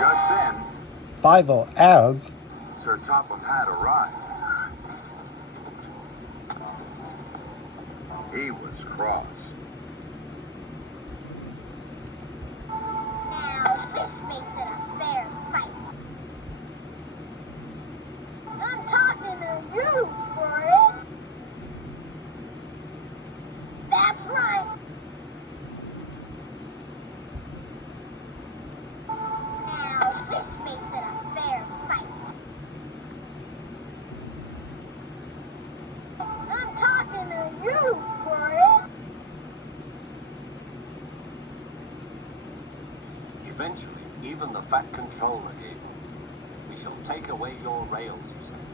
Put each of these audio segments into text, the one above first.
Just then, Fievel as Sir Topham had arrived. He was cross. Now this makes it a fair fight. I'm talking to you for it. That's right. Now this makes it a fair fight. I'm talking to you for it. Eventually, even the Fat Controller gave in. We shall take away your rails, he said,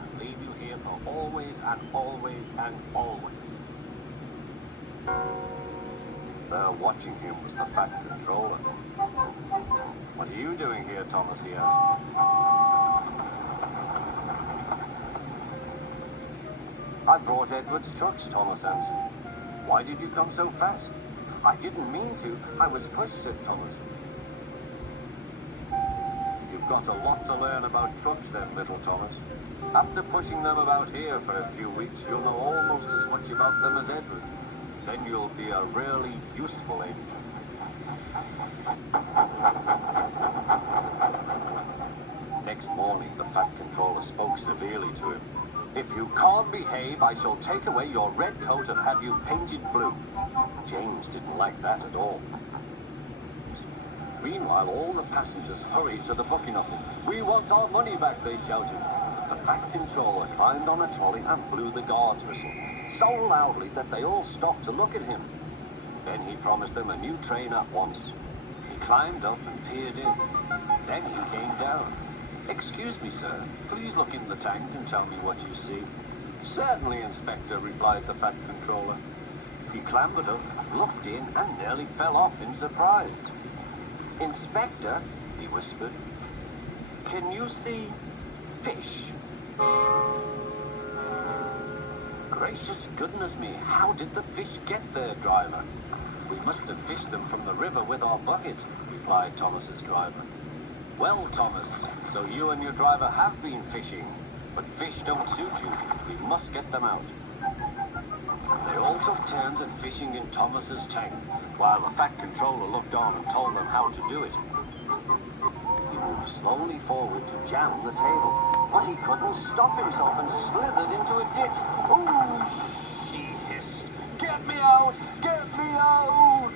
and leave you here for always and always and always. There watching him was the Fat Controller. What are you doing here, Thomas, he asked. I brought Edward's trucks, Thomas answered. Why did you come so fast? I didn't mean to. I was pushed, said Thomas. You've got a lot to learn about trucks then, little Thomas. After pushing them about here for a few weeks, you'll know almost as much about them as Edward. Then you'll be a really useful engine. Next morning, the Fat Controller spoke severely to him. If you can't behave, I shall take away your red coat and have you painted blue. James didn't like that at all. Meanwhile, all the passengers hurried to the booking office. We want our money back, they shouted. The Fat Controller climbed on a trolley and blew the guard's whistle, so loudly that they all stopped to look at him. Then he promised them a new train at once. He climbed up and peered in. Then he came down. Excuse me, sir. Please look in the tank and tell me what you see. Certainly, Inspector, replied the Fat Controller. He clambered up, looked in, and nearly fell off in surprise. Inspector, he whispered, can you see fish? Gracious goodness me, how did the fish get there, driver? We must have fished them from the river with our bucket, replied Thomas's driver. Well, Thomas, so you and your driver have been fishing, but fish don't suit you. We must get them out. They all took turns at fishing in Thomas's tank, while the Fat Controller looked on and told them how to do it. He moved slowly forward to jam the table, but he couldn't stop himself and slithered into a ditch. Ooh, she hissed. Get me out! Get me out!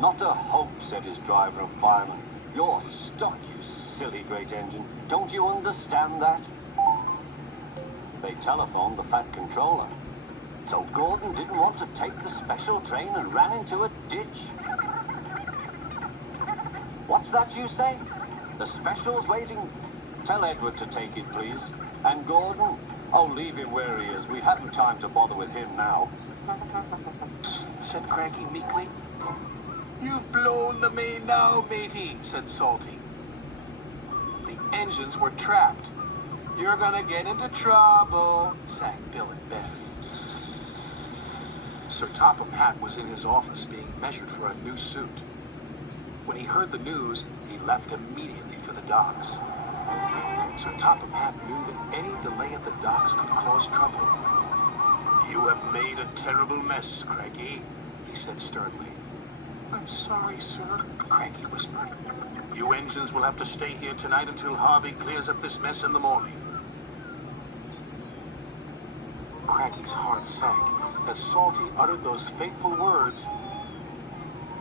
Not a hope, said his driver and fireman. You're stuck, you silly great engine. Don't you understand that? They telephoned the Fat Controller. So Gordon didn't want to take the special train and ran into a ditch. What's that you say? The special's waiting. Tell Edward to take it, please. And Gordon? Oh, leave him where he is. We haven't time to bother with him now. Psst, said Cranky meekly. You've blown the main now, matey, said Salty. The engines were trapped. You're gonna get into trouble, sang Bill and Ben. Sir Topham Hatt was in his office being measured for a new suit. When he heard the news, he left immediately for the docks. Sir Topham Hatt knew that any delay at the docks could cause trouble. You have made a terrible mess, Cranky, he said sternly. I'm sorry, sir, Cranky whispered. You engines will have to stay here tonight until Harvey clears up this mess in the morning. Cranky's heart sank as Salty uttered those fateful words.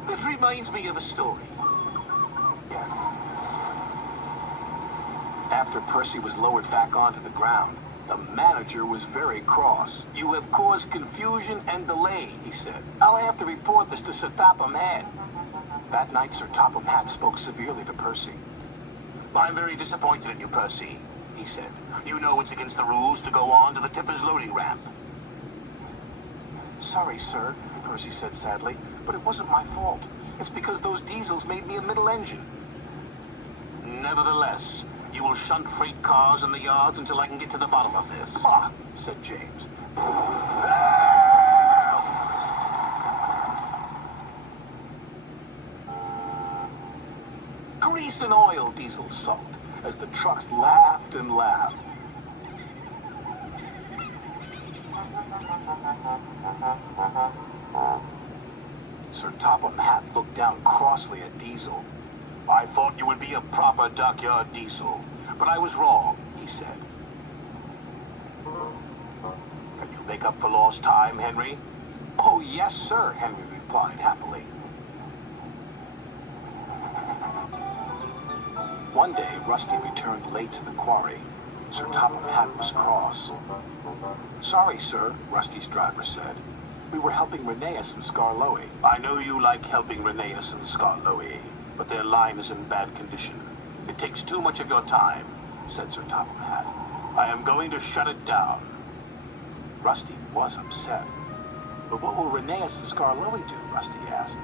That reminds me of a story. Yeah. After Percy was lowered back onto the ground, the manager was very cross. You have caused confusion and delay, he said. I'll have to report this to Sir Topham Hatt. That night, Sir Topham Hatt spoke severely to Percy. I'm very disappointed in you, Percy, he said. You know it's against the rules to go on to the tipper's loading ramp. Sorry, sir, Percy said sadly, but it wasn't my fault. It's because those diesels made me a middle engine. Nevertheless, you will shunt freight cars in the yards until I can get to the bottom of this. Ah, said James. grease and oil, Diesel sulked, as the trucks laughed and laughed. Sir Topham Hatt looked down crossly at Diesel. I thought you would be a proper dockyard Diesel, but I was wrong, he said. Can you make up for lost time, Henry? Oh, yes, sir, Henry replied happily. One day, Rusty returned late to the quarry. Sir Topham Hatt was cross. Sorry, sir, Rusty's driver said. We were helping Rheneas and Skarloey. I know you like helping Rheneas and Skarloey, but their line is in bad condition. It takes too much of your time, said Sir Topham Hatt. I am going to shut it down. Rusty was upset. But what will Rheneas and Skarloey do? Rusty asked.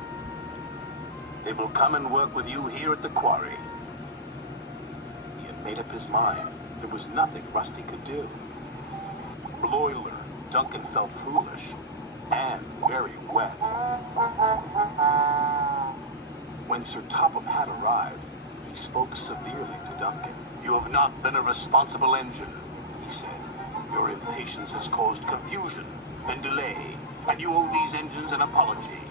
They will come and work with you here at the quarry. He had made up his mind. There was nothing Rusty could do. Broiler, Duncan felt foolish and very wet. When Sir Topham Hatt arrived, he spoke severely to Duncan. You have not been a responsible engine, he said. Your impatience has caused confusion and delay, and you owe these engines an apology.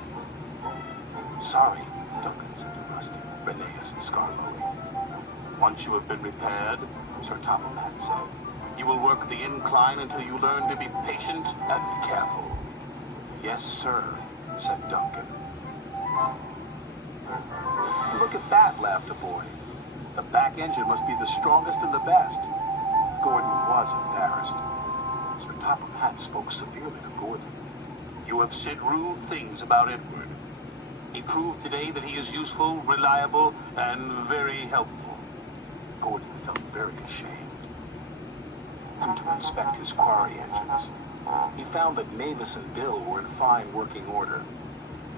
Sorry, Duncan said to Rusty, Rheneas and Skarloey. Once you have been repaired, Sir Topham Hatt said, you will work the incline until you learn to be patient and careful. Yes, sir, said Duncan. Look at that, laughed the boy. The back engine must be the strongest and the best. Gordon was embarrassed. Sir Topham Hatt spoke severely to Gordon. You have said rude things about Edward. He proved today that he is useful, reliable, and very helpful. Gordon felt very ashamed. To inspect his quarry engines. He found that Mavis and Bill were in fine working order.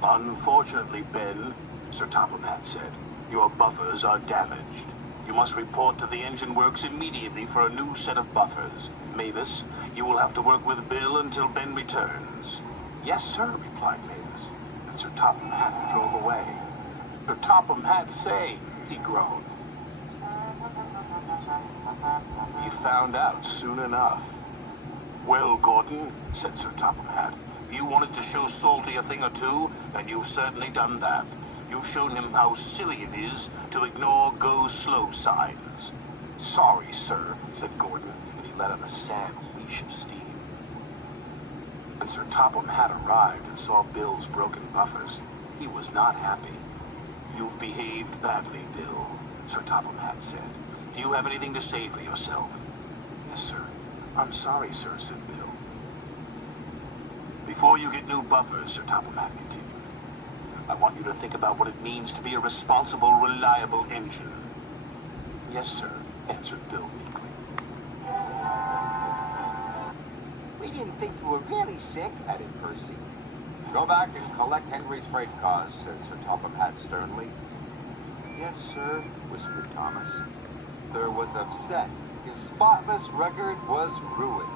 Unfortunately, Ben, Sir Topham Hatt said, your buffers are damaged. You must report to the engine works immediately for a new set of buffers. Mavis, you will have to work with Bill until Ben returns. Yes, sir, replied Mavis, and Sir Topham Hatt drove away. Sir Topham Hatt say, he groaned. He found out soon enough. Well, Gordon, said Sir Topham Hatt, you wanted to show Salty a thing or two, and you've certainly done that. You've shown him how silly it is to ignore go-slow signs. Sorry, sir, said Gordon, and he let out a sad wheeze of steam. When Sir Topham Hatt arrived and saw Bill's broken buffers, he was not happy. You behaved badly, Bill, Sir Topham Hatt said. Do you have anything to say for yourself? Yes, sir. I'm sorry, sir, said Bill. Before you get new buffers, Sir Topham Hatt continued, I want you to think about what it means to be a responsible, reliable engine. Yes, sir, answered Bill meekly. We didn't think you were really sick, added Percy. Go back and collect Henry's freight cars, said Sir Topham Hatt sternly. Yes, sir, whispered Thomas. There was upset. His spotless record was ruined.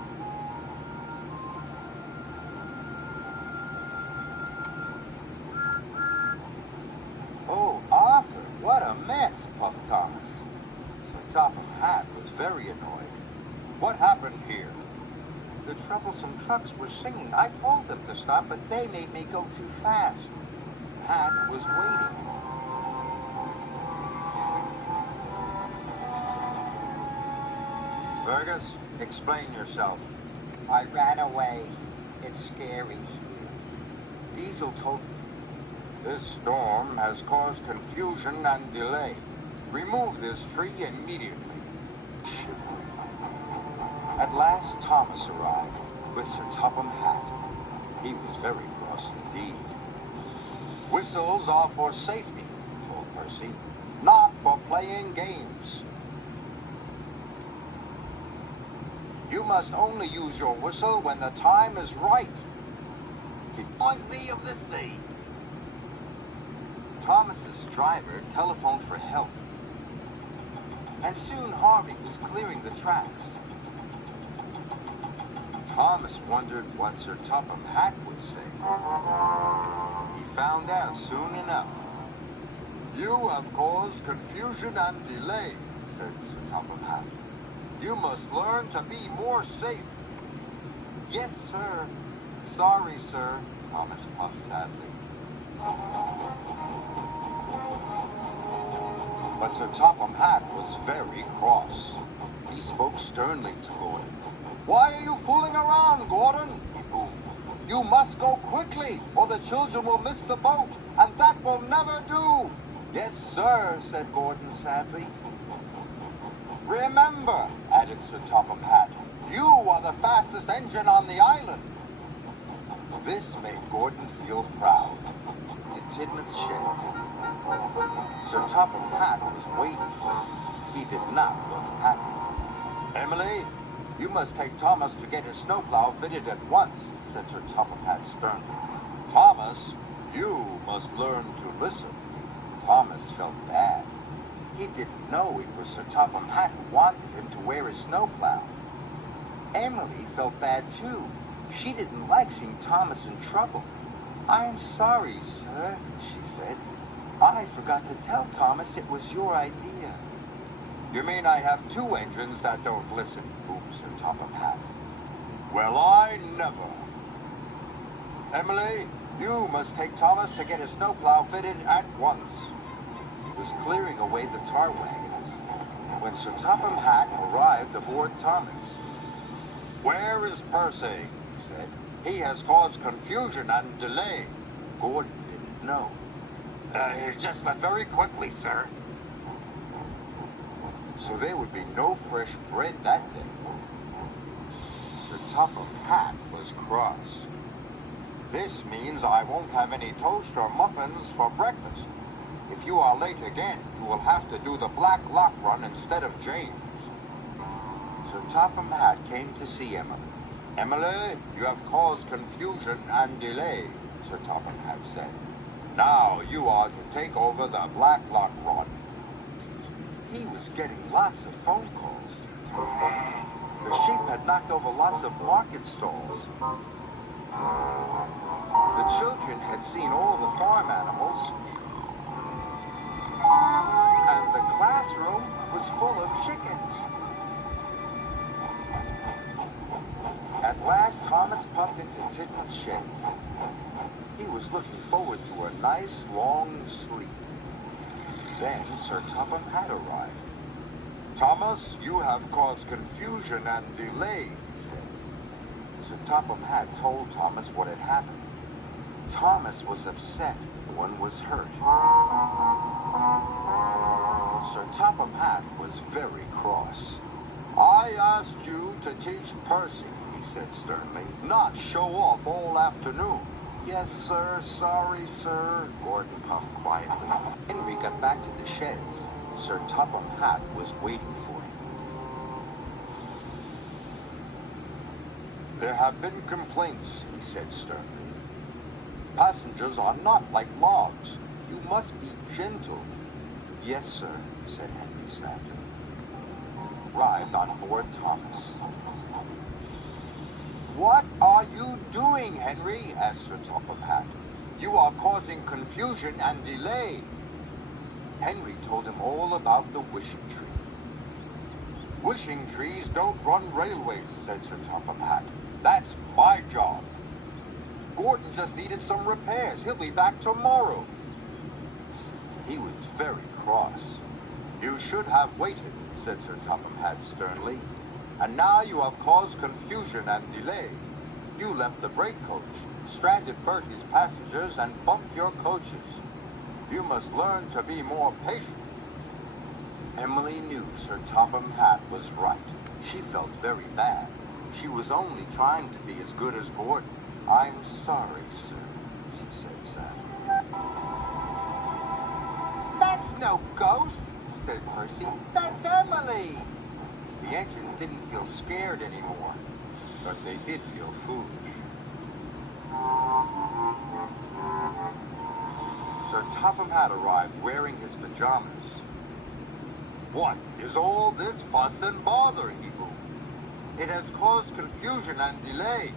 Oh, Arthur, what a mess, puffed Thomas. Sir Topham Hatt was very annoyed. What happened here? The troublesome trucks were singing. I told them to stop, but they made me go too fast. Hatt was waiting. Fergus, explain yourself. I ran away. It's scary here. Diesel told me. This storm has caused confusion and delay. Remove this tree immediately. At last Thomas arrived with Sir Topham Hatt. He was very cross indeed. Whistles are for safety, he told Percy, not for playing games. You must only use your whistle when the time is right. It reminds me of the sea. Thomas's driver telephoned for help. And soon Harvey was clearing the tracks. Thomas wondered what Sir Topham Hatt would say. He found out soon enough. You have caused confusion and delay, said Sir Topham Hatt. You must learn to be more safe. Yes, sir. Sorry, sir, Thomas puffed sadly. But Sir Topham Hatt was very cross. He spoke sternly to Gordon. Why are you fooling around, Gordon? He boomed. You must go quickly, or the children will miss the boat, and that will never do. Yes, sir, said Gordon sadly. Remember, added Sir Topham Hatt, you are the fastest engine on the island. This made Gordon feel proud. To Tidmouth's sheds. Sir Topham Hatt was waiting. He did not look happy. Emily, you must take Thomas to get his snowplow fitted at once, said Sir Topham Hatt sternly. Thomas, you must learn to listen. Thomas felt bad. He didn't know it was Sir Topham Hatt who wanted him to wear his snowplow. Emily felt bad too. She didn't like seeing Thomas in trouble. I'm sorry, sir, she said. I forgot to tell Thomas it was your idea. You mean I have two engines that don't listen, boomed Sir Topham Hatt. Well, I never. Emily, you must take Thomas to get his snowplow fitted at once. He was clearing away the tar wagons when Sir Topham Hatt arrived aboard Thomas. Where is Percy? He said. He has caused confusion and delay. Gordon didn't know. He just left very quickly, sir. So there would be no fresh bread that day. Sir Topham Hatt was cross. This means I won't have any toast or muffins for breakfast. If you are late again, you will have to do the Black Lock run instead of James. Sir Topham Hatt came to see Emily. Emily, you have caused confusion and delay, Sir Topham Hatt said. Now you are to take over the Black Lock run. He was getting lots of phone calls. The sheep had knocked over lots of market stalls. The children had seen all the farm animals. And the classroom was full of chickens. At last, Thomas puffed into Tidmouth's sheds. He was looking forward to a nice, long sleep. Then Sir Topham Hatt arrived. Thomas, you have caused confusion and delay, he said. Sir Topham Hatt told Thomas what had happened. Thomas was upset. One was hurt. Sir Topham Hatt was very cross. I asked you to teach Percy, he said sternly, not show off all afternoon. Yes, sir. Sorry, sir, Gordon puffed quietly. Henry got back to the sheds. Sir Topham Hatt was waiting for him. There have been complaints, he said sternly. Passengers are not like logs. You must be gentle. Yes, sir, said Henry sadly. Arrived on board Thomas. What are you doing, Henry? Asked Sir Topham Hatt. You are causing confusion and delay. Henry told him all about the wishing tree. Wishing trees don't run railways, said Sir Topham Hatt. That's my job. Gordon just needed some repairs. He'll be back tomorrow. He was very cross. You should have waited, said Sir Topham Hatt sternly. And now you have caused confusion and delay. You left the brake coach, stranded Bertie's passengers, and bumped your coaches. You must learn to be more patient. Emily knew Sir Topham Hatt was right. She felt very bad. She was only trying to be as good as Gordon. I'm sorry, sir, she said sadly. That's no ghost, said Percy. That's Emily. The engines didn't feel scared anymore, but they did feel foolish. Sir Topham Hatt arrived wearing his pajamas. What is all this fuss and bother, he boomed. It has caused confusion and delay.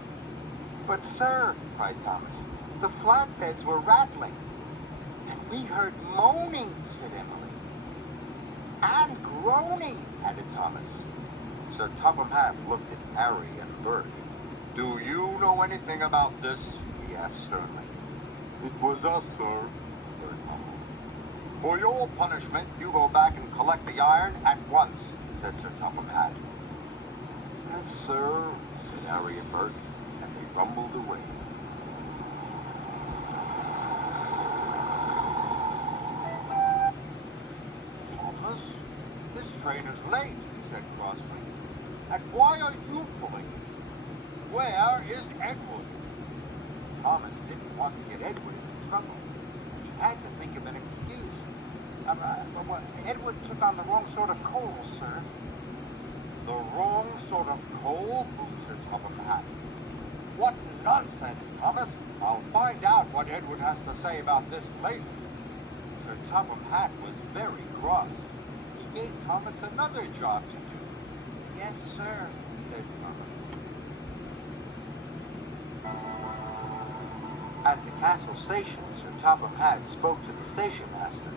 But, sir, cried Thomas, the flatbeds were rattling. And We heard moaning, said Emily. And groaning, added Thomas. Sir Topham Hatt looked at Harry and Bert. Do you know anything about this? He asked sternly. It was us, sir. Bert mumbled. For your punishment, you go back and collect the iron at once, said Sir Topham Hatt. Yes, sir, said Harry and Bert, and they rumbled away. Thomas, this train is late, he said crossly. And why are you pulling it? Where is Edward? Thomas didn't want to get Edward into trouble. He had to think of an excuse. Edward took on the wrong sort of coal, sir. The wrong sort of coal, boomed Sir Topham Hatt. What nonsense, Thomas! I'll find out what Edward has to say about this later. Sir Topham Hatt was very cross. He gave Thomas another job to do. Yes, sir, said Thomas. At the castle station, Sir Topham Hatt spoke to the station master.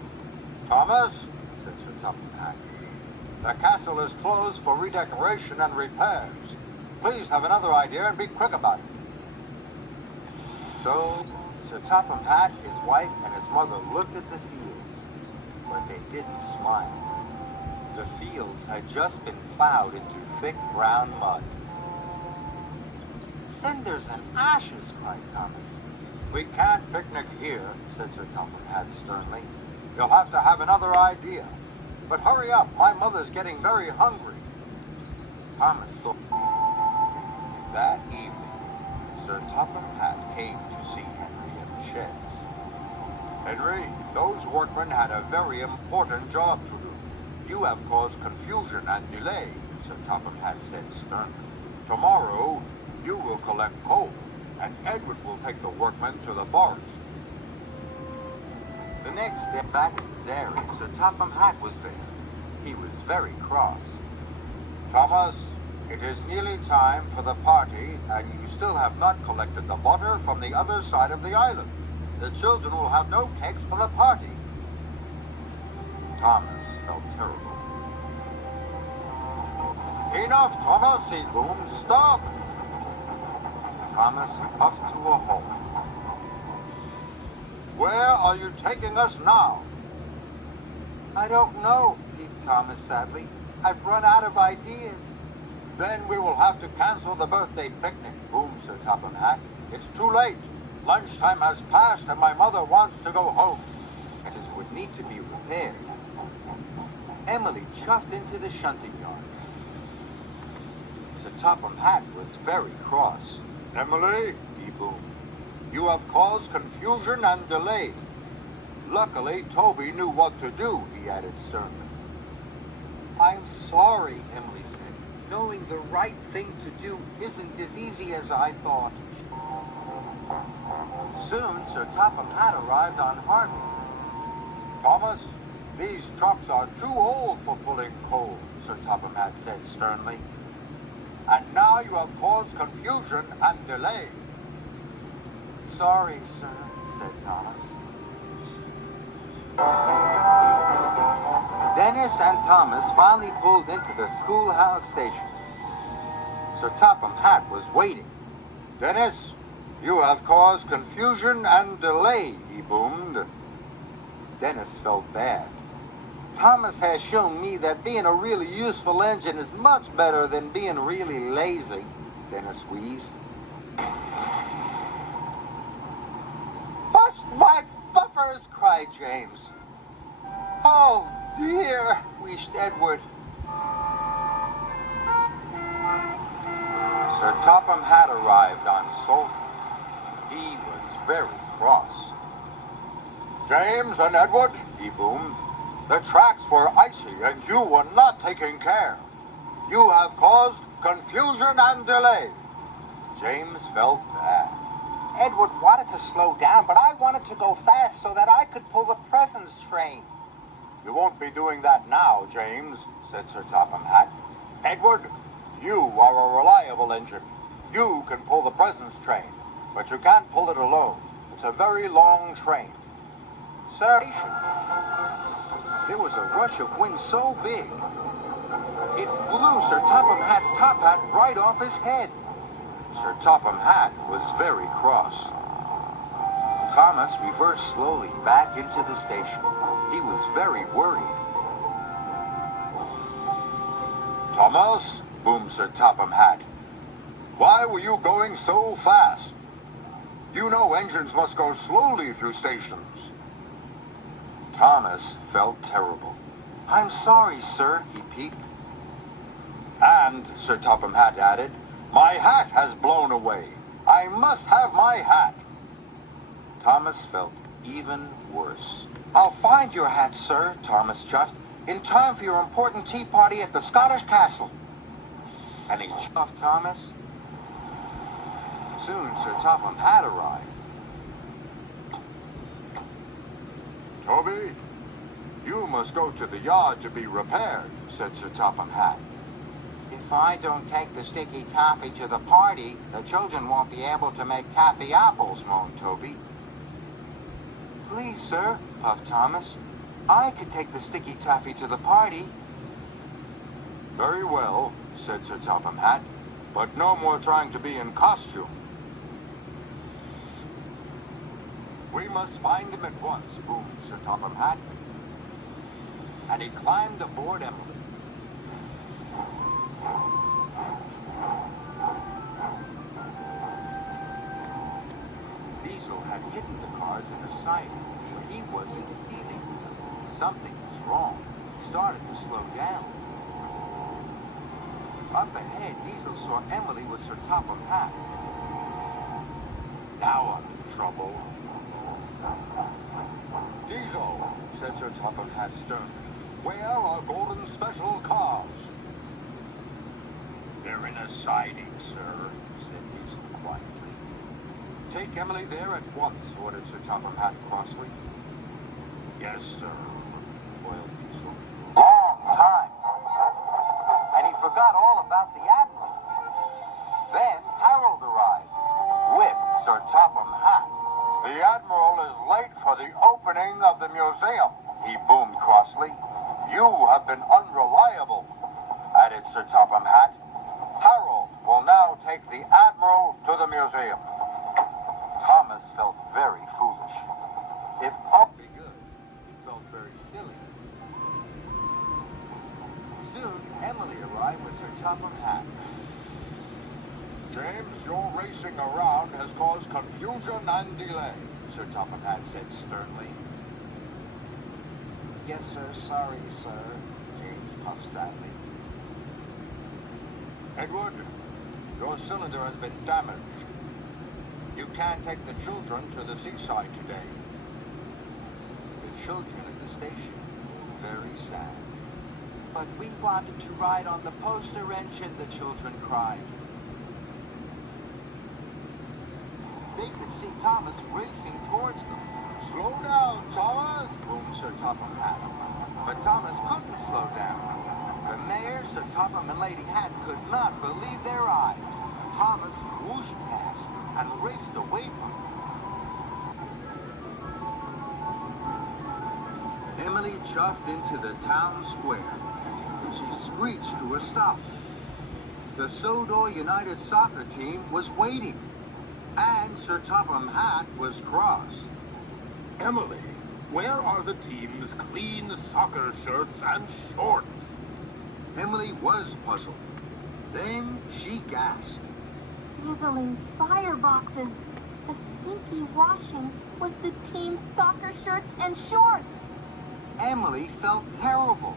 Thomas, said Sir Topham Hatt, the castle is closed for redecoration and repairs. Please have another idea and be quick about it. So, Sir Topham Hatt, his wife, and his mother looked at the fields, but they didn't smile. The fields had just been plowed into thick brown mud. Cinders and ashes, cried Thomas. We can't picnic here, said Sir Topham Hatt sternly. You'll have to have another idea. But hurry up, my mother's getting very hungry. Thomas thought. That evening, Sir Topham Hatt came to see Henry at the sheds. Henry, those workmen had a very important job to do. You have caused confusion and delay, Sir Topham Hatt said sternly. Tomorrow, you will collect coal, and Edward will take the workmen to the forest. The next day, back at the dairy, Sir Topham Hatt was there. He was very cross. Thomas, it is nearly time for the party, and you still have not collected the butter from the other side of the island. The children will have no cakes for the party. Thomas felt terrible. Enough, Thomas, he boomed. Stop! Thomas puffed to a halt. Where are you taking us now? I don't know, peeped Thomas sadly. I've run out of ideas. Then we will have to cancel the birthday picnic, boomed Sir Topham Hatt. It's too late. Lunchtime has passed and my mother wants to go home. It would need to be repaired. Emily chuffed into the shunting yards. Sir Topham Hatt was very cross. Emily, he boomed, you have caused confusion and delay. Luckily, Toby knew what to do, he added sternly. I'm sorry, Emily said. Knowing the right thing to do isn't as easy as I thought. Soon, Sir Topham Hatt arrived on Harvey. Thomas, these trucks are too old for pulling coal, Sir Topham Hatt said sternly. And now you have caused confusion and delay. Sorry, sir, said Thomas. Dennis and Thomas finally pulled into the schoolhouse station. Sir Topham Hatt was waiting. Dennis, you have caused confusion and delay, he boomed. Dennis felt bad. Thomas has shown me that being a really useful engine is much better than being really lazy, Dennis wheezed. Bust my buffers, cried James. Oh, dear, wheezed Edward. Sir Topham Hatt arrived on Sultan. He was very cross. James and Edward, he boomed, the tracks were icy and you were not taking care. You have caused confusion and delay. James felt bad. Edward wanted to slow down, but I wanted to go fast so that I could pull the presents train. You won't be doing that now, James, said Sir Topham Hatt. Edward, you are a reliable engine. You can pull the presents train, but you can't pull it alone. It's a very long train. Sir, there was a rush of wind so big, it blew Sir Topham Hatt's top hat right off his head. Sir Topham Hatt was very cross. Thomas reversed slowly back into the station. He was very worried. Thomas, boomed Sir Topham Hatt. Why were you going so fast? You know engines must go slowly through stations. Thomas felt terrible. I'm sorry, sir, he peeped. And, Sir Topham Hatt added, my hat has blown away. I must have my hat. Thomas felt even worse. I'll find your hat, sir, Thomas chuffed, in time for your important tea party at the Scottish castle. And he chuffed Thomas. Soon Sir Topham Hatt arrived. Toby, you must go to the yard to be repaired, said Sir Topham Hatt. If I don't take the sticky taffy to the party, the children won't be able to make taffy apples, moaned Toby. Please, sir, puffed Thomas. I could take the sticky taffy to the party. Very well, said Sir Topham Hatt, but no more trying to be in costume. We must find him at once, boomed Sir Topham Hatt. And he climbed aboard Emily. Diesel had hidden the cars in a siding, but he wasn't feeling them. Something was wrong. He started to slow down. Up ahead, Diesel saw Emily with Sir Topham Hatt. Now I'm in trouble. Diesel, said Sir Topham Hatt sternly, where are Golden Special cars? They're in a siding, sir, said Diesel quietly. Take Emily there at once, ordered Sir Topham Hatt crossly. Yes, sir, wailed Diesel. Long time. And he forgot all about the Admiral. Then Harold arrived, with Sir Topham Hatt. The Admiral is late for the opening of the museum, he boomed crossly. You have been unreliable, added Sir Topham Hatt. Harold will now take the Admiral to the museum. Thomas felt very foolish. If all be good, he felt very silly. Soon, Emily arrived with Sir Topham Hatt. James, your racing around has caused confusion and delay, Sir Topham Hatt said sternly. Yes, sir. Sorry, sir, James puffed sadly. Edward, your cylinder has been damaged. You can't take the children to the seaside today. The children at the station were very sad. But we wanted to ride on the poster engine, the children cried. They could see Thomas racing towards them. Slow down, Thomas, boomed Sir Topham Hatt. But Thomas couldn't slow down. The mayor, Sir Topham, and Lady Hatt could not believe their eyes. Thomas whooshed past and raced away from them. Emily chuffed into the town square. She screeched to a stop. The Sodor United soccer team was waiting, and Sir Topham Hatt was cross. Emily, where are the team's clean soccer shirts and shorts? Emily was puzzled. Then she gasped. Fizzling fireboxes. The stinky washing was the team's soccer shirts and shorts. Emily felt terrible.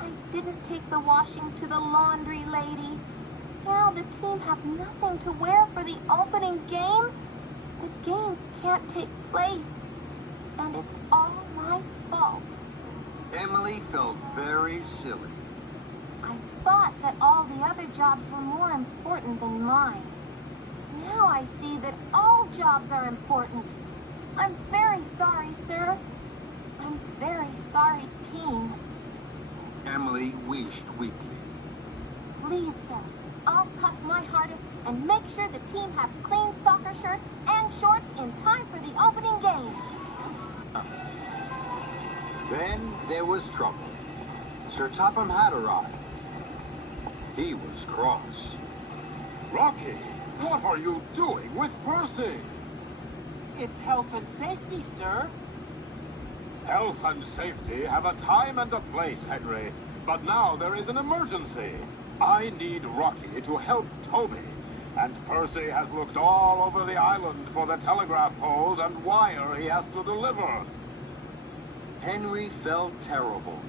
I didn't take the washing to the laundry lady. Now the team have nothing to wear for the opening game. The game can't take place. And it's all my fault. Emily felt very silly. I thought that all the other jobs were more important than mine. Now I see that all jobs are important. I'm very sorry, sir. I'm very sorry, team. Emily wished weakly. Please, sir, I'll puff my hardest and make sure the team have clean soccer shirts and shorts in time for the opening game. Then there was trouble. Sir Topham Hatt arrived. He was cross. Rocky, what are you doing with Percy? It's health and safety, sir. Health and safety have a time and a place, Henry. But now there is an emergency. I need Rocky to help Toby. And Percy has looked all over the island for the telegraph poles and wire he has to deliver. Henry felt terrible.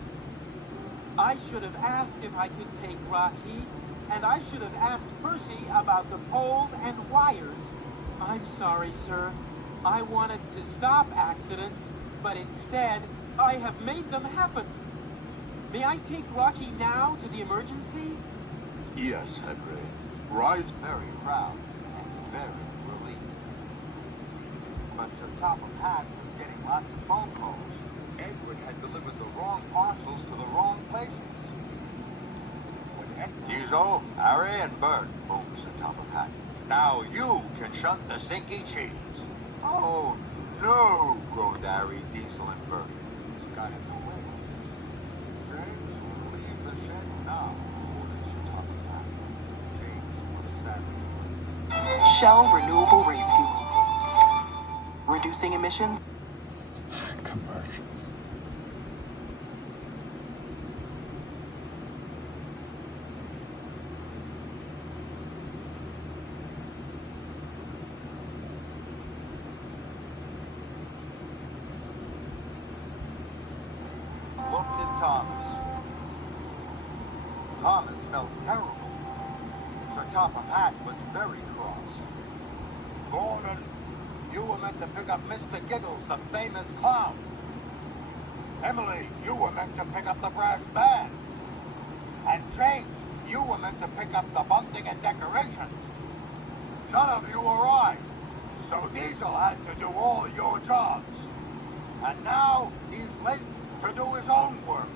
I should have asked if I could take Rocky, and I should have asked Percy about the poles and wires. I'm sorry, sir. I wanted to stop accidents, but instead, I have made them happen. May I take Rocky now to the emergency? Yes, Henry. Right. Very proud and very relieved. But Sir Topham Hatt was getting lots of phone calls. Edward had delivered the wrong parcels to the wrong places. Diesel, Harry, and Bert, boomed Sir Topham Hatt. Now you can shunt the sinky cheese. Oh, no, groaned Harry, Diesel, and Bert. This got in the way. James, leave the shed now, ordered Sir Topham Hatt. James was savage. Shell Renewable Race Fuel. Reducing emissions. Commercials. Looked at Thomas. Thomas felt terrible. Sir Topham Hatt was very cross. Gordon, you were meant to pick up Mr. Giggles, the famous clown. Emily, you were meant to pick up the brass band. And James, you were meant to pick up the bunting and decorations. None of you arrived, so Diesel had to do all your jobs. And now he's late to do his own work.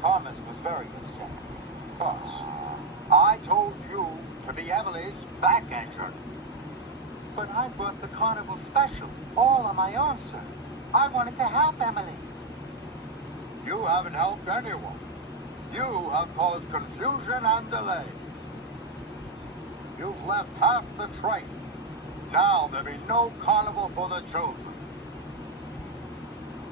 Thomas was very upset. Boss, I told you to be Emily's back engine. But I brought the carnival special all on my own, sir. I wanted to help Emily. You haven't helped anyone. You have caused confusion and delay. You've left half the train. Now there'll be no carnival for the children.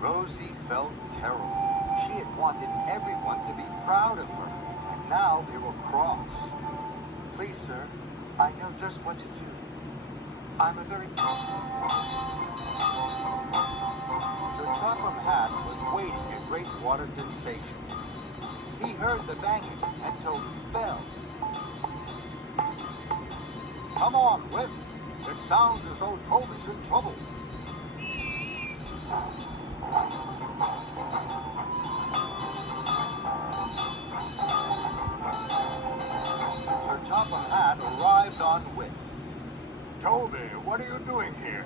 Rosie felt terrible. She had wanted everyone to be proud of her, and now they were cross. Please, sir, I know just what to do. I'm a very... Sir Topham Hatt was waiting at Great Waterton Station. He heard the banging and Toby's bell. Come on, Whip. It sounds as though Toby's in trouble. Sir Topham Hatt arrived on Whip. Toby, what are you doing here?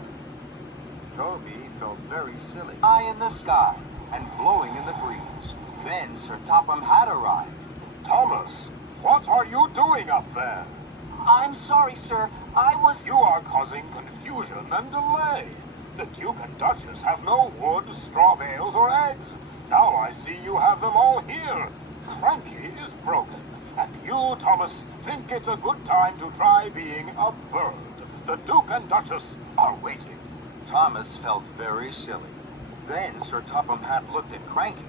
Toby felt very silly. High in the sky and blowing in the breeze. Then Sir Topham Hatt arrived. Thomas, what are you doing up there? I'm sorry, sir. I was... You are causing confusion and delay. The Duke and Duchess have no wood, straw bales, or eggs. Now I see you have them all here. Cranky is broken. And you, Thomas, think it's a good time to try being a bird. The Duke and Duchess are waiting. Thomas felt very silly. Then Sir Topham Hatt looked at Cranky.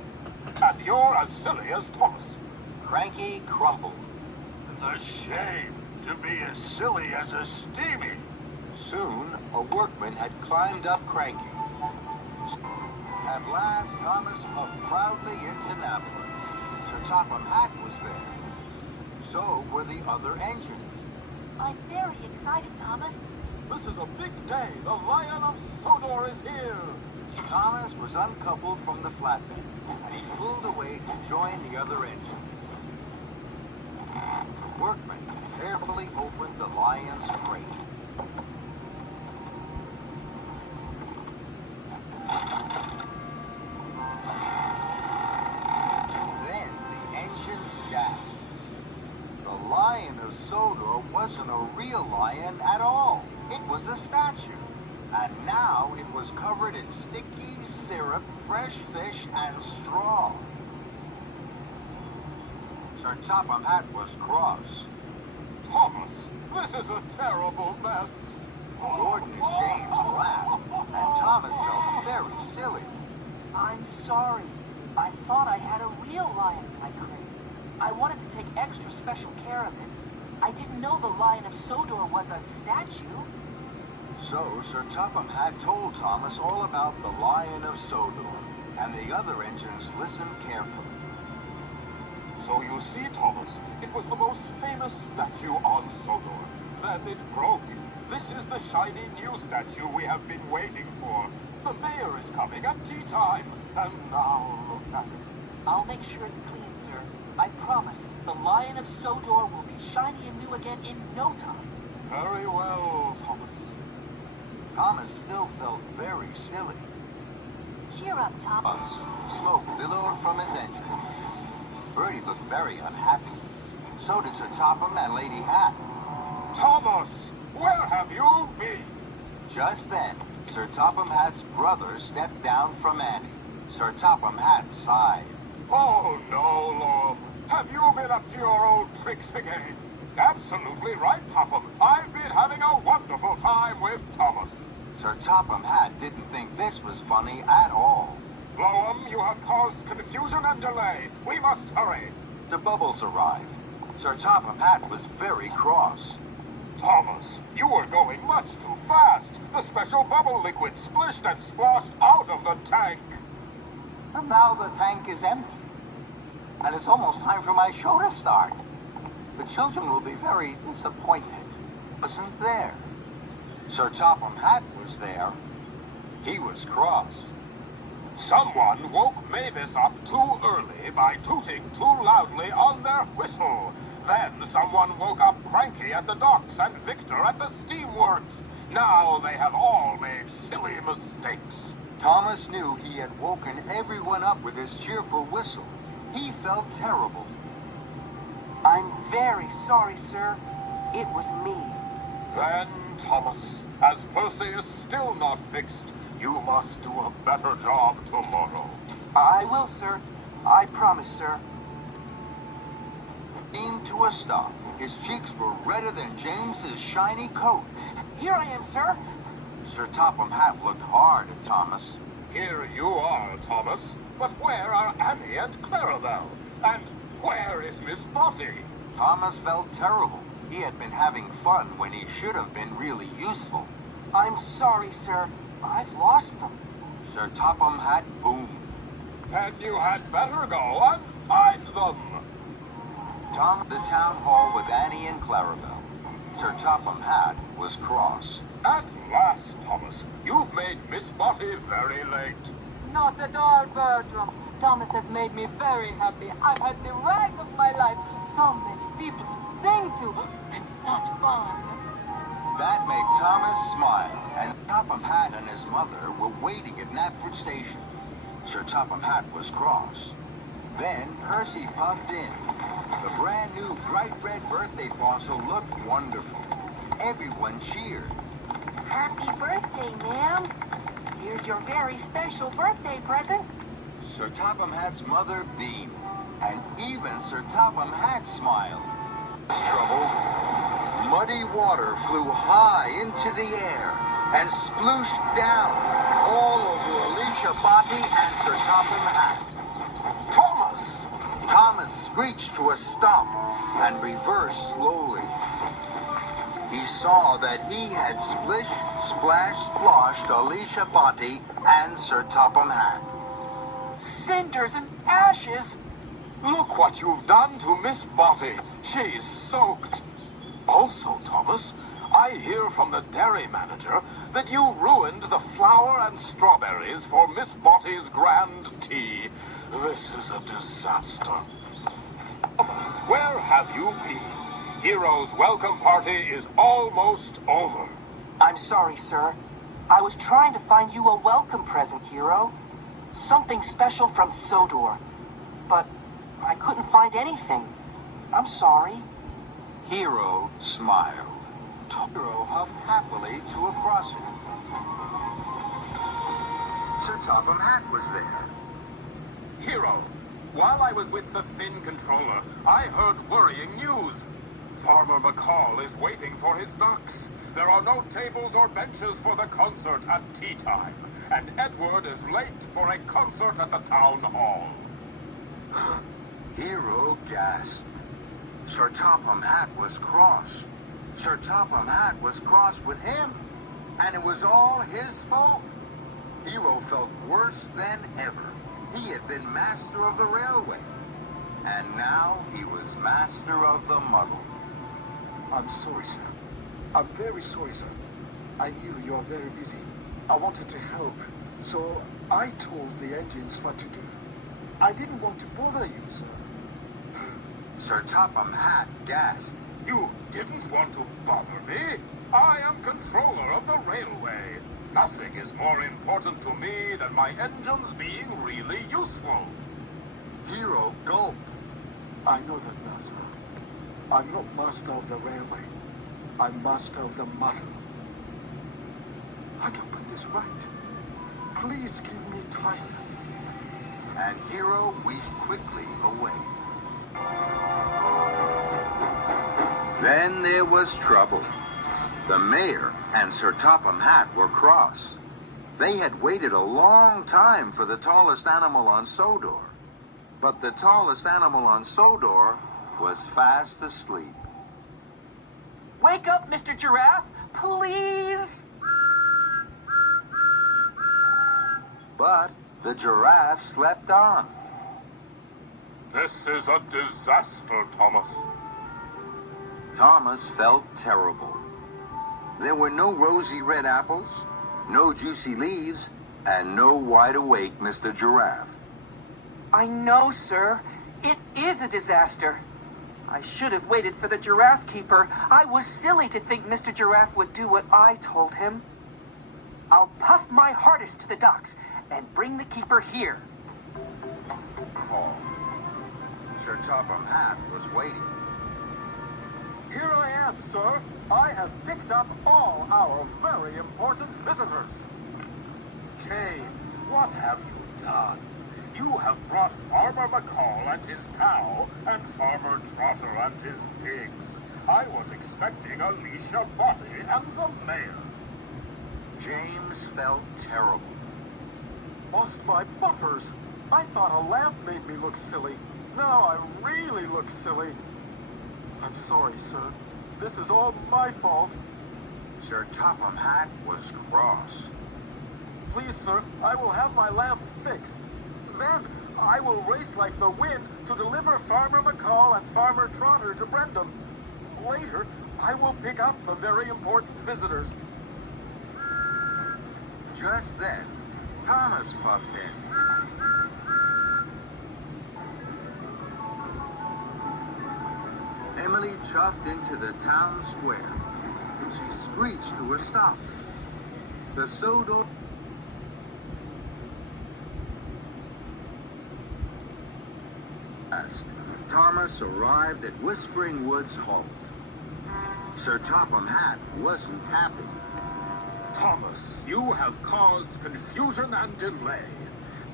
And you're as silly as Thomas. Cranky crumpled. The shame to be as silly as a steamy. Soon, a workman had climbed up Cranky. At last, Thomas puffed proudly into Napoli. Sir Topham Hatt was there. So were the other engines. I'm very excited, Thomas. This is a big day. The Lion of Sodor is here. Thomas was uncoupled from the flatbed, and he pulled away to join the other engines. The workman carefully opened the Lion's crate. Then the engines gasped. The Lion of Sodor wasn't a real lion at all. It was a statue. And now it was covered in sticky syrup, fresh fish, and straw. Sir Topham Hatt was cross. Thomas, this is a terrible mess. Gordon and James laughed, and Thomas felt very silly. I'm sorry. I thought I had a real lion in my crate. I wanted to take extra special care of it. I didn't know the Lion of Sodor was a statue. So Sir Topham Hatt told Thomas all about the Lion of Sodor, and the other engines listened carefully. So you see, Thomas, it was the most famous statue on Sodor. Then it broke. This is the shiny new statue we have been waiting for. The mayor is coming at tea time, and now look at it. I'll make sure it's clean, sir. I promise, the Lion of Sodor will be shiny and new again in no time. Very well, Thomas. Thomas still felt very silly. Cheer up, Thomas. Smoke billowed from his engine. Bertie looked very unhappy. So did Sir Topham and Lady Hatt. Thomas, where have you been? Just then, Sir Topham Hatt's brother stepped down from Annie. Sir Topham Hatt sighed. Oh, no, Lord. Have you been up to your old tricks again? Absolutely right, Topham. I've been having a wonderful time with Thomas. Sir Topham Hatt didn't think this was funny at all. Blowham, you have caused confusion and delay. We must hurry. The bubbles arrived. Sir Topham Hatt was very cross. Thomas, you were going much too fast. The special bubble liquid splished and splashed out of the tank. And now the tank is empty. And it's almost time for my show to start. The children will be very disappointed. Wasn't there? Sir Topham Hatt was there. He was cross. Someone woke Mavis up too early by tooting too loudly on their whistle. Then someone woke up Cranky at the docks and Victor at the steamworks. Now they have all made silly mistakes. Thomas knew he had woken everyone up with his cheerful whistle. He felt terrible. I'm very sorry, sir. It was me. Then, Thomas, as Percy is still not fixed, you must do a better job tomorrow. I will, sir. I promise, sir. Came to a stop. His cheeks were redder than James's shiny coat. Here I am, sir. Sir Topham Hatt looked hard at Thomas. Here you are, Thomas. But where are Annie and Clarabelle? And where is Miss Botty? Thomas felt terrible. He had been having fun when he should have been really useful. I'm sorry, sir. I've lost them. Sir Topham Hatt boomed. Then you had better go and find them. Tom at the town hall with Annie and Clarabelle. Sir Topham Hatt was cross. At last, Thomas. You've made Miss Botty very late. Not at all, Bertram. Thomas has made me very happy. I've had the ride of my life. So many people to sing to, and such fun. That made Thomas smile, and Topham Hatt and his mother were waiting at Knapford Station. Sir Topham Hatt was cross. Then Percy puffed in. The brand new bright red birthday parcel looked wonderful. Everyone cheered. Happy birthday, ma'am. Here's your very special birthday present. Sir Topham Hatt's mother beamed, and even Sir Topham Hatt smiled. Trouble. Muddy water flew high into the air and splooshed down all over Alicia Botty and Sir Topham Hatt. Thomas! Thomas screeched to a stop and reversed slowly. He saw that he had splish, splash, splashed Alicia Botty and Sir Topham Hatt. Cinders and ashes. Look what you've done to Miss Botty. She's soaked. Also, Thomas, I hear from the dairy manager that you ruined the flour and strawberries for Miss Botty's grand tea. This is a disaster. Thomas, where have you been? Hero's welcome party is almost over. I'm sorry, sir. I was trying to find you a welcome present, Hero. Something special from Sodor. But I couldn't find anything. I'm sorry. Hero smiled. Hero huffed happily to a crossing. Sir Topham Hatt was there. Hero, while I was with the Thin Controller, I heard worrying news. Farmer McCall is waiting for his ducks. There are no tables or benches for the concert at tea time, and Edward is late for a concert at the town hall. Hero gasped. Sir Topham Hatt was cross. Sir Topham Hatt was cross with him, and it was all his fault. Hero felt worse than ever. He had been master of the railway, and now he was master of the muddle. I'm sorry, sir. I'm very sorry, sir. I knew you are very busy. I wanted to help, so I told the engines what to do. I didn't want to bother you, sir. Sir Topham Hatt gasped. You didn't want to bother me. I am controller of the railway. Nothing is more important to me than my engines being really useful. Hero gulped. I know that now, sir. I'm not master of the railway. I'm master of the muddle. I can put this right. Please give me time. And Hero wheezed quickly away. Then there was trouble. The mayor and Sir Topham Hatt were cross. They had waited a long time for the tallest animal on Sodor. But the tallest animal on Sodor was fast asleep. Wake up, Mr. Giraffe, please! But the giraffe slept on. This is a disaster, Thomas. Thomas felt terrible. There were no rosy red apples, no juicy leaves, and no wide-awake Mr. Giraffe. I know, sir. It is a disaster. I should have waited for the giraffe keeper. I was silly to think Mr. Giraffe would do what I told him. I'll puff my hardest to the docks and bring the keeper here. Oh. Sir Topham Hatt was waiting. Here I am, sir. I have picked up all our very important visitors. James, what have you done? You have brought Farmer McCall and his cow, and Farmer Trotter and his pigs. I was expecting Alicia Botty and the mayor. James felt terrible. Lost my buffers. I thought a lamp made me look silly. Now I really look silly. I'm sorry, sir. This is all my fault. Sir Topham Hatt was cross. Please, sir, I will have my lamp fixed. Then I will race like the wind to deliver Farmer McCall and Farmer Trotter to Brendam. Later, I will pick up the very important visitors. Just then, Thomas puffed in. Emily chuffed into the town square. She screeched to a stop. The Sodor... Thomas arrived at Whispering Woods Halt. Sir Topham Hatt wasn't happy. Thomas, you have caused confusion and delay.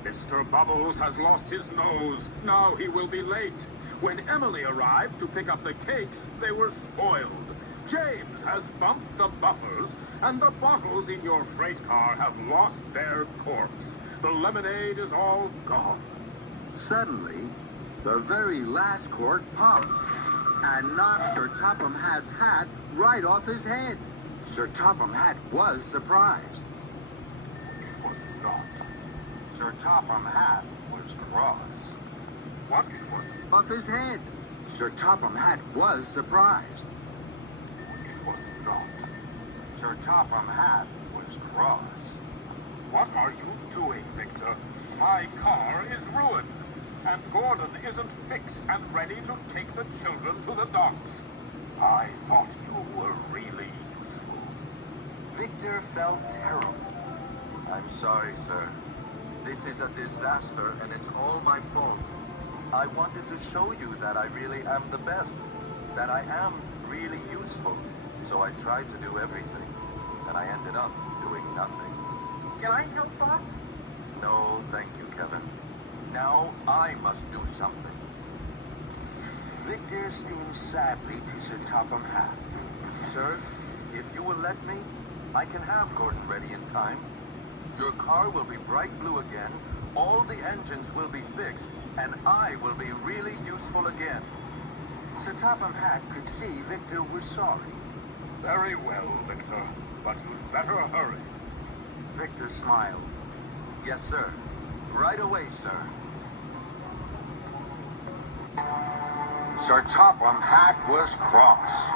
Mr. Bubbles has lost his nose. Now he will be late. When Emily arrived to pick up the cakes, they were spoiled. James has bumped the buffers, and the bottles in your freight car have lost their corks. The lemonade is all gone. Suddenly, the very last cork popped and knocked Sir Topham Hatt's hat right off his head. Sir Topham Hatt was surprised. It was not. Sir Topham Hatt was cross. What it was? Off his head. Sir Topham Hatt was surprised. It was not. Sir Topham Hatt was cross. What are you doing, Victor? My car is ruined, and Gordon isn't fixed and ready to take the children to the docks. I thought you were really useful. Victor felt terrible. I'm sorry, sir. This is a disaster, and it's all my fault. I wanted to show you that I really am the best, that I am really useful. So I tried to do everything, and I ended up doing nothing. Can I help, boss? I must do something. Victor steams sadly to Sir Topham Hatt. Sir, if you will let me, I can have Gordon ready in time. Your car will be bright blue again, all the engines will be fixed, and I will be really useful again. Sir Topham Hatt could see Victor was sorry. Very well, Victor, but you'd better hurry. Victor smiled. Yes, sir. Right away, sir. Sir Topham Hatt was cross.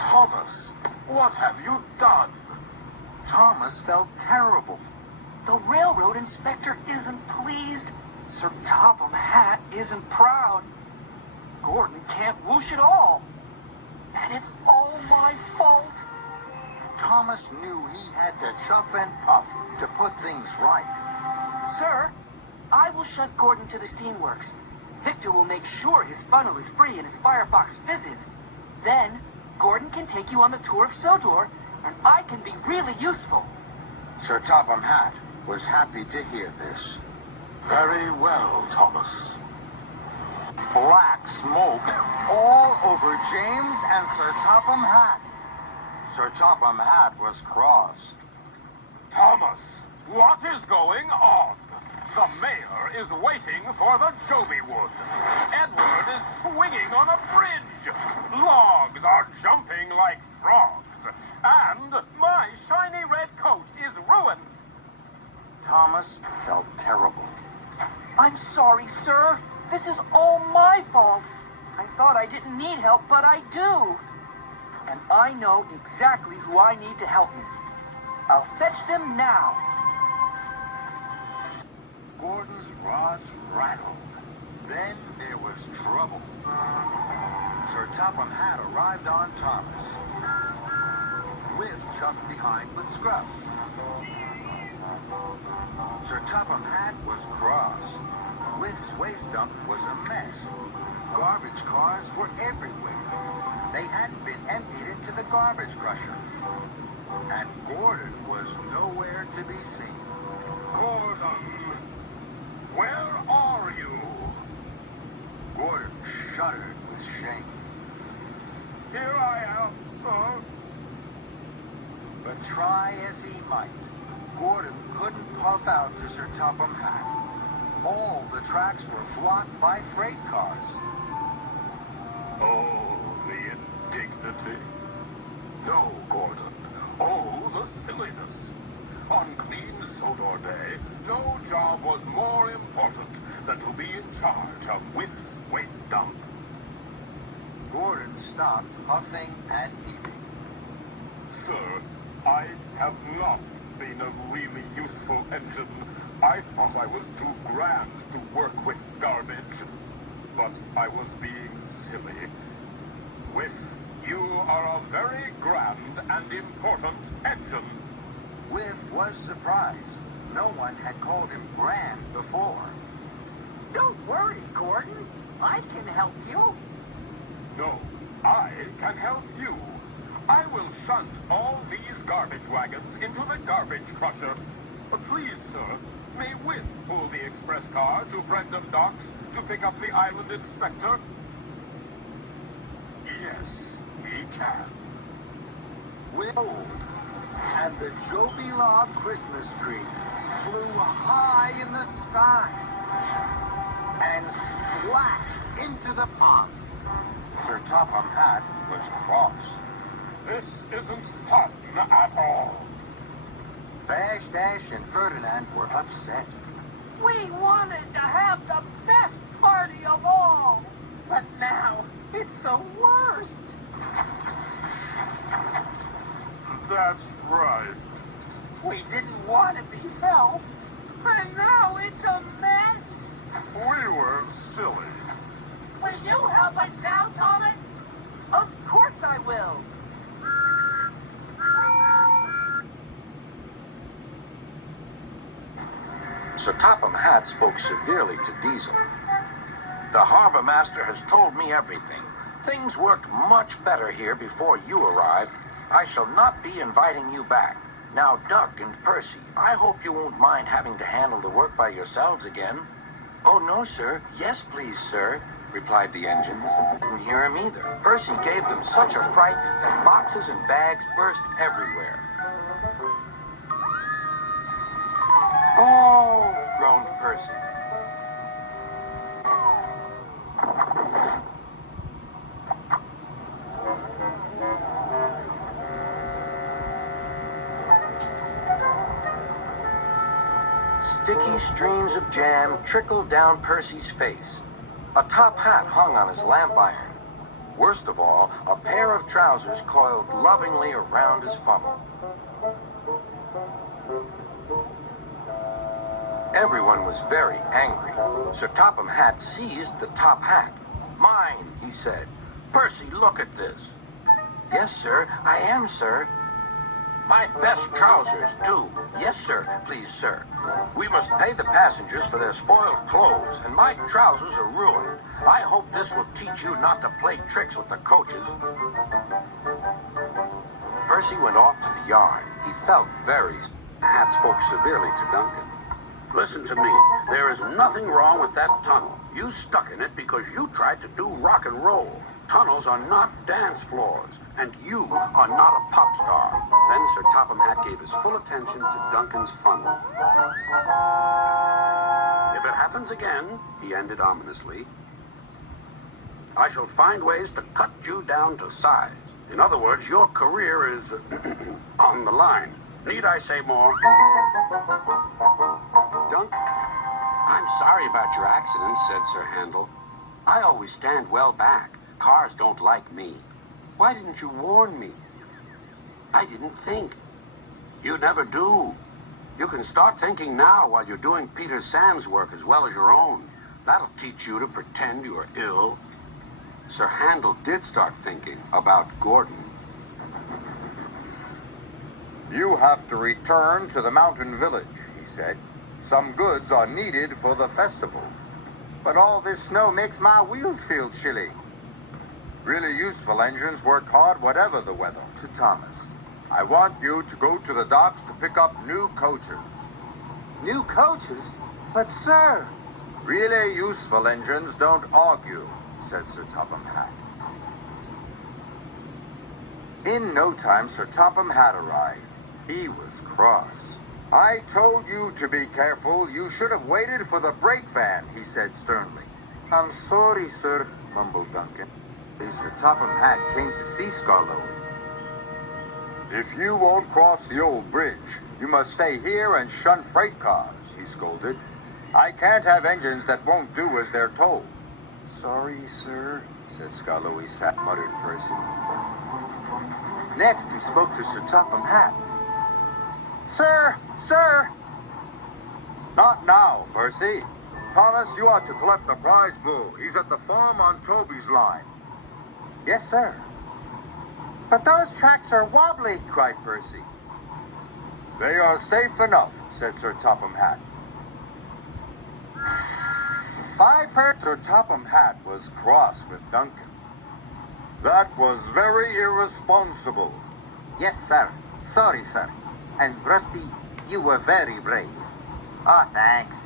Thomas, what have you done? Thomas felt terrible. The railroad inspector isn't pleased. Sir Topham Hatt isn't proud. Gordon can't whoosh at all. And it's all my fault. Thomas knew he had to chuff and puff to put things right. Sir, I will shut Gordon to the steamworks. Victor will make sure his funnel is free and his firebox fizzes. Then, Gordon can take you on the tour of Sodor, and I can be really useful. Sir Topham Hatt was happy to hear this. Very well, Thomas. Black smoke all over James and Sir Topham Hatt. Sir Topham Hatt was cross. Thomas, what is going on? The mayor is waiting for the Joby Wood. Edward is swinging on a bridge. Logs are jumping like frogs. And my shiny red coat is ruined. Thomas felt terrible. I'm sorry, sir. This is all my fault. I thought I didn't need help, but I do. And I know exactly who I need to help me. I'll fetch them now. Gordon's rods rattled. Then there was trouble. Sir Topham Hatt arrived on Thomas, with chuffed behind with scrub. Sir Topham Hatt was cross. With's waste dump was a mess. Garbage cars were everywhere. They hadn't been emptied into the garbage crusher. And Gordon was nowhere to be seen. Gordon, where are you? Gordon shuddered with shame. Here I am, sir. But try as he might, Gordon couldn't puff out to Sir Topham Hatt. All the tracks were blocked by freight cars. Oh, the indignity. No, Gordon. Oh, the silliness. On clean Sodor Day, no job was more important than to be in charge of With's waste dump. Gordon stopped puffing and heaving. Sir, I have not been a really useful engine. I thought I was too grand to work with garbage. But I was being silly. With, you are a very grand and important engine. Whiff was surprised. No one had called him grand before. Don't worry, Gordon. I can help you. No, I can help you. I will shunt all these garbage wagons into the garbage crusher. Please, sir, may Whiff pull the express car to Brendam Docks to pick up the island inspector? Yes, he can. Will, and the Joby Log Christmas tree flew high in the sky and splashed into the pond. Sir Topham Hatt was cross. This isn't fun at all. Bash, Dash, and Ferdinand were upset. We wanted to have the best party of all. But now, it's the worst. That's right. We didn't want to be helped. And now it's a mess. We were silly. Will you help us now, Thomas? Of course I will. Sir Topham Hatt spoke severely to Diesel. The harbor master has told me everything. Things worked much better here before you arrived. I shall not be inviting you back. Now, Duck and Percy, I hope you won't mind having to handle the work by yourselves again. Oh, no, sir. Yes, please, sir, replied the engines. Didn't hear him either. Percy gave them such a fright that boxes and bags burst everywhere. Oh, groaned Percy. Sticky streams of jam trickled down Percy's face. A top hat hung on his lamp iron. Worst of all, a pair of trousers coiled lovingly around his funnel. Everyone was very angry. Sir Topham Hatt seized the top hat. Mine, he said. Percy, look at this. Yes, sir. I am, sir. My best trousers, too. Yes, sir. Please, sir. We must pay the passengers for their spoiled clothes, and my trousers are ruined. I hope this will teach you not to play tricks with the coaches. Percy went off to the yard. He felt very... Hatt spoke severely to Duncan. Listen to me. There is nothing wrong with that tunnel. You stuck in it because you tried to do rock and roll. Tunnels are not dance floors, and you are not a pop star. Then Sir Topham Hatt gave his full attention to Duncan's funnel. If it happens again, he ended ominously, I shall find ways to cut you down to size. In other words, your career is on the line. Need I say more? I'm sorry about your accident, said Sir Handel. I always stand well back. Cars don't like me. Why didn't you warn me? I didn't think. You never do. You can start thinking now while you're doing Peter Sam's work as well as your own. That'll teach you to pretend you're ill. Sir Handel did start thinking about Gordon. You have to return to the mountain village, he said. Some goods are needed for the festival. But all this snow makes my wheels feel chilly. Really useful engines work hard whatever the weather. To Thomas. I want you to go to the docks to pick up new coaches. New coaches? But sir... Really useful engines don't argue, said Sir Topham Hatt. In no time, Sir Topham Hatt arrived. He was cross. I told you to be careful. You should have waited for the brake van, he said sternly. I'm sorry, sir, mumbled Duncan. Sir Topham Hatt came to see Skarloey. If you won't cross the old bridge, you must stay here and shun freight cars, he scolded. I can't have engines that won't do as they're told. Sorry, sir, said Skarloey, muttered Percy. Next, he spoke to Sir Topham Hatt. Sir! Sir! Not now, Percy. Thomas, you ought to collect the prize bull. He's at the farm on Toby's line. Yes, sir. But those tracks are wobbly, cried Percy. They are safe enough, said Sir Topham Hatt. Sir Topham Hatt was cross with Duncan. That was very irresponsible. Yes, sir. Sorry, sir. And Rusty, you were very brave. Oh, thanks.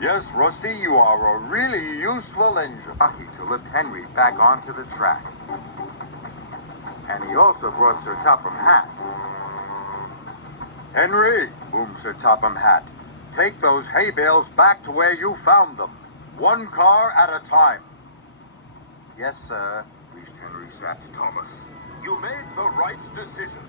Yes, Rusty, you are a really useful engine. To lift Henry back onto the track. And he also brought Sir Topham Hatt. Henry, boomed Sir Topham Hatt, take those hay bales back to where you found them. One car at a time. Yes, sir, reached Henry Satz. Thomas, you made the right decision.